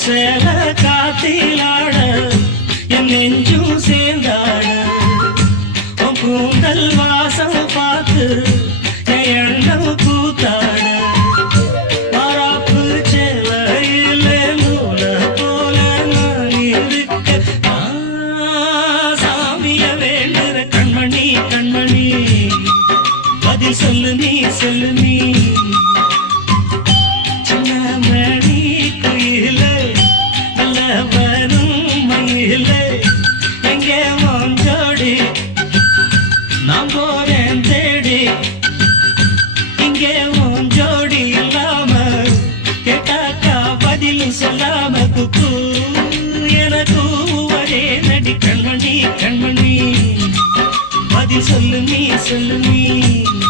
சேல காத்திலாட என் நெஞ்சும் சேர்ந்தாட உன் கூந்தல் வாசம் பார்த்து என் எண்ணம் கூத்தாட மாறாப்பு சேலையில நூல போல நான் இருக்க சாமிய வேண்டுற கண்மணி கண்மணி பதில் சொல்லு நீ சொல்லு நீ நான் போறேன் தேடி இங்கே உன் ஜோடி இல்லாம கேட்டாக்கா பதில் சொல்லாம குக்கு எனக்கு ஒரே நடி கண்மணி கண்மணி பதில் சொல்லு நீ சொல்லு நீ